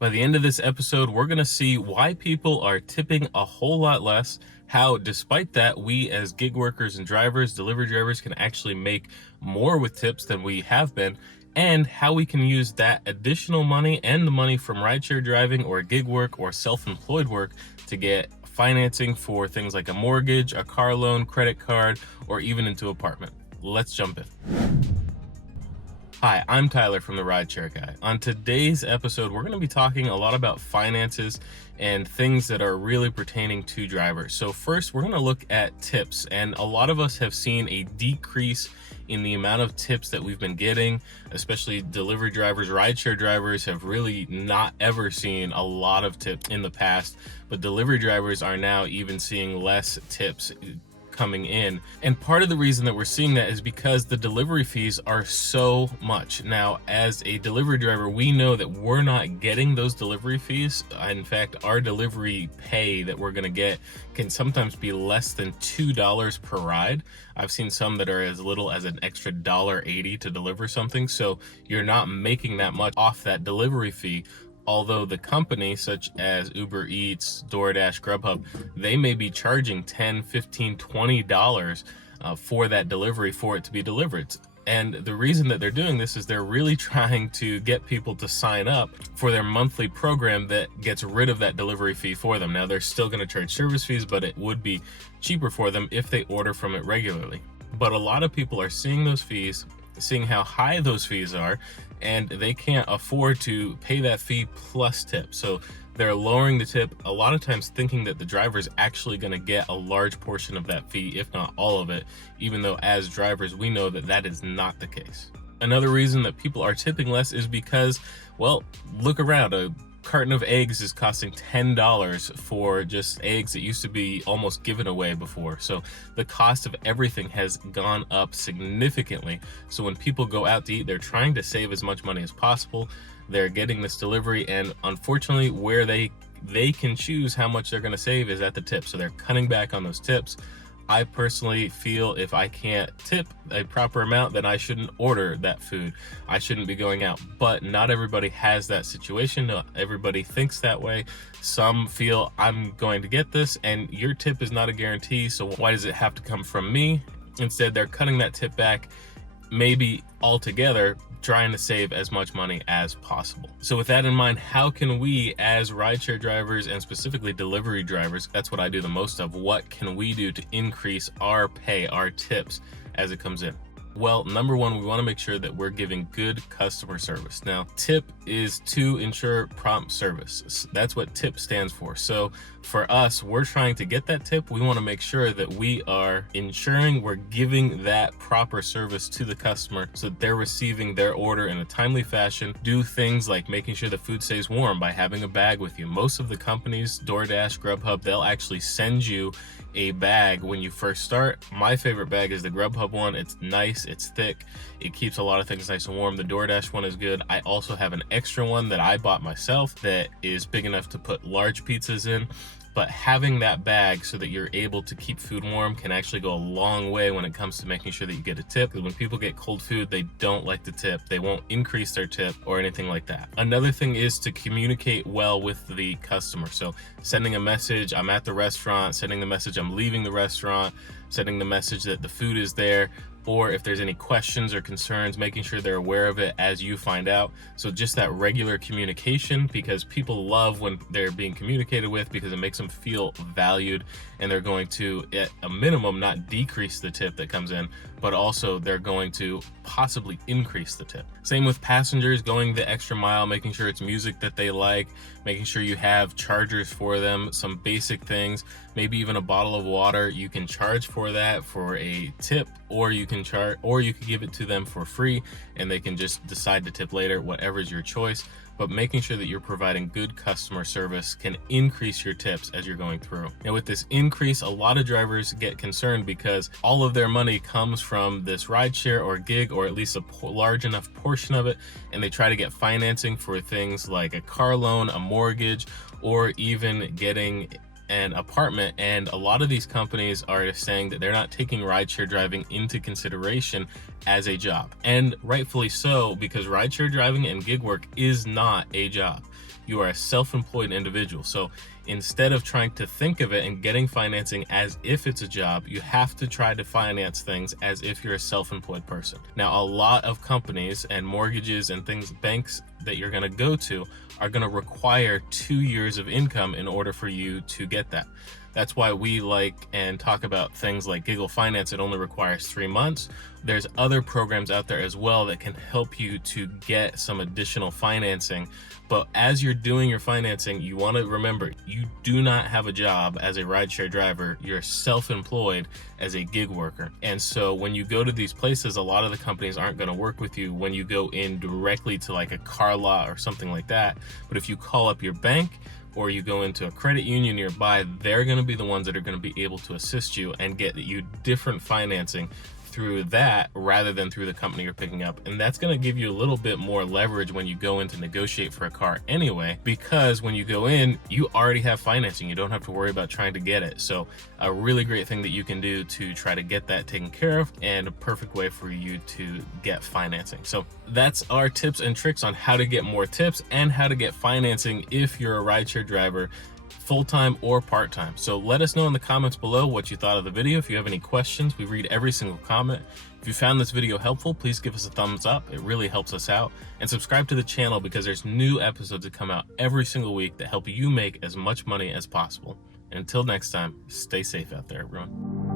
By the end of this episode, we're going to see why people are tipping a whole lot less, how despite that, we as gig workers and drivers, delivery drivers, can actually make more with tips than we have been, and how we can use that additional money and the money from rideshare driving or gig work or self-employed work to get financing for things like a mortgage, a car loan, credit card, or even into an apartment. Let's jump in. Hi, I'm Tyler from the RideShare Guy. On today's episode, we're going to be talking a lot about finances and things that are really pertaining to drivers. So first, we're going to look at tips, and a lot of us have seen a decrease in the amount of tips that we've been getting, especially delivery drivers. Rideshare drivers have really not ever seen a lot of tips in the past, but delivery drivers are now even seeing less tips coming in. And part of the reason that we're seeing that is because the delivery fees are so much. Now, as a delivery driver, we know that we're not getting those delivery fees. In fact, our delivery pay that we're going to get can sometimes be less than $2 per ride. I've seen some that are as little as an extra $1.80 to deliver something. So you're not making that much off that delivery fee. Although the company, such as Uber Eats, Doordash, Grubhub, they may be charging $10, $15, $20 for that delivery for it to be delivered. And the reason that they're doing this is they're really trying to get people to sign up for their monthly program that gets rid of that delivery fee for them. Now, they're still going to charge service fees, but it would be cheaper for them if they order from it regularly. But a lot of people are seeing those fees, seeing how high those fees are, and they can't afford to pay that fee plus tip. So they're lowering the tip, a lot of times thinking that the driver is actually going to get a large portion of that fee, if not all of it, even though as drivers, we know that that is not the case. Another reason that people are tipping less is because, well, look around. A carton of eggs is costing $10 for just eggs that used to be almost given away before. So the cost of everything has gone up significantly. So when people go out to eat, they're trying to save as much money as possible. They're getting this delivery, and unfortunately, where they can choose how much they're going to save is at the tip. So they're cutting back on those tips. I personally feel if I can't tip a proper amount, then I shouldn't order that food. I shouldn't be going out. But not everybody has that situation. Not everybody thinks that way. Some feel I'm going to get this, and your tip is not a guarantee, so why does it have to come from me? Instead, they're cutting that tip back, maybe altogether, trying to save as much money as possible. So with that in mind, how can we as rideshare drivers, and specifically delivery drivers, that's what I do the most of, what can we do to increase our pay, our tips as it comes in? Well, number one, we want to make sure that we're giving good customer service. Now, tip is to ensure prompt service. That's what tip stands for. So for us, we're trying to get that tip. We want to make sure that we are ensuring we're giving that proper service to the customer so that they're receiving their order in a timely fashion. Do things like making sure the food stays warm by having a bag with you. Most of the companies, DoorDash, Grubhub, they'll actually send you a bag when you first start. My favorite bag is the Grubhub one. It's nice, it's thick, it keeps a lot of things nice and warm. The DoorDash one is good. I also have an extra one that I bought myself that is big enough to put large pizzas in. But having that bag so that you're able to keep food warm can actually go a long way when it comes to making sure that you get a tip. Because when people get cold food, they don't like the tip. They won't increase their tip or anything like that. Another thing is to communicate well with the customer. So sending a message, I'm at the restaurant, sending the message, I'm leaving the restaurant, sending the message that the food is there, or if there's any questions or concerns, making sure they're aware of it as you find out. So just that regular communication, because people love when they're being communicated with, because it makes them feel valued, and they're going to, at a minimum, not decrease the tip that comes in, but also they're going to possibly increase the tip. Same with passengers, going the extra mile, making sure it's music that they like, making sure you have chargers for them, some basic things, maybe even a bottle of water. You can charge for that for a tip, or you can give it to them for free and they can just decide to tip later, whatever's your choice. But making sure that you're providing good customer service can increase your tips as you're going through. And with this increase, a lot of drivers get concerned because all of their money comes from this rideshare or gig, or at least a large enough portion of it, and they try to get financing for things like a car loan, a mortgage, or even getting an apartment. And a lot of these companies are saying that they're not taking rideshare driving into consideration as a job, and rightfully so, because rideshare driving and gig work is not a job. you are a self-employed individual. So instead of trying to think of it and getting financing as if it's a job, you have to try to finance things as if you're a self-employed person. Now, a lot of companies and mortgages and things, banks that you're going to go to are going to require 2 years of income in order for you to get that. That's why we like and talk about things like Giggle Finance. It only requires 3 months. There's other programs out there as well that can help you to get some additional financing. But as you're doing your financing, you want to remember, you do not have a job as a rideshare driver. You're self-employed as a gig worker. And so when you go to these places, a lot of the companies aren't going to work with you when you go in directly to like a car lot or something like that. But if you call up your bank, or you go into a credit union nearby, they're going to be the ones that are going to be able to assist you and get you different financing through that rather than through the company you're picking up. And that's going to give you a little bit more leverage when you go in to negotiate for a car anyway, because when you go in, you already have financing. You don't have to worry about trying to get it. So a really great thing that you can do to try to get that taken care of, and a perfect way for you to get financing. So that's our tips and tricks on how to get more tips and how to get financing if you're a rideshare driver, full-time or part-time. So let us know in the comments below what you thought of the video. If you have any questions, we read every single comment. If you found this video helpful, please give us a thumbs up. It really helps us out. And subscribe to the channel because there's new episodes that come out every single week that help you make as much money as possible. And until next time, stay safe out there, everyone.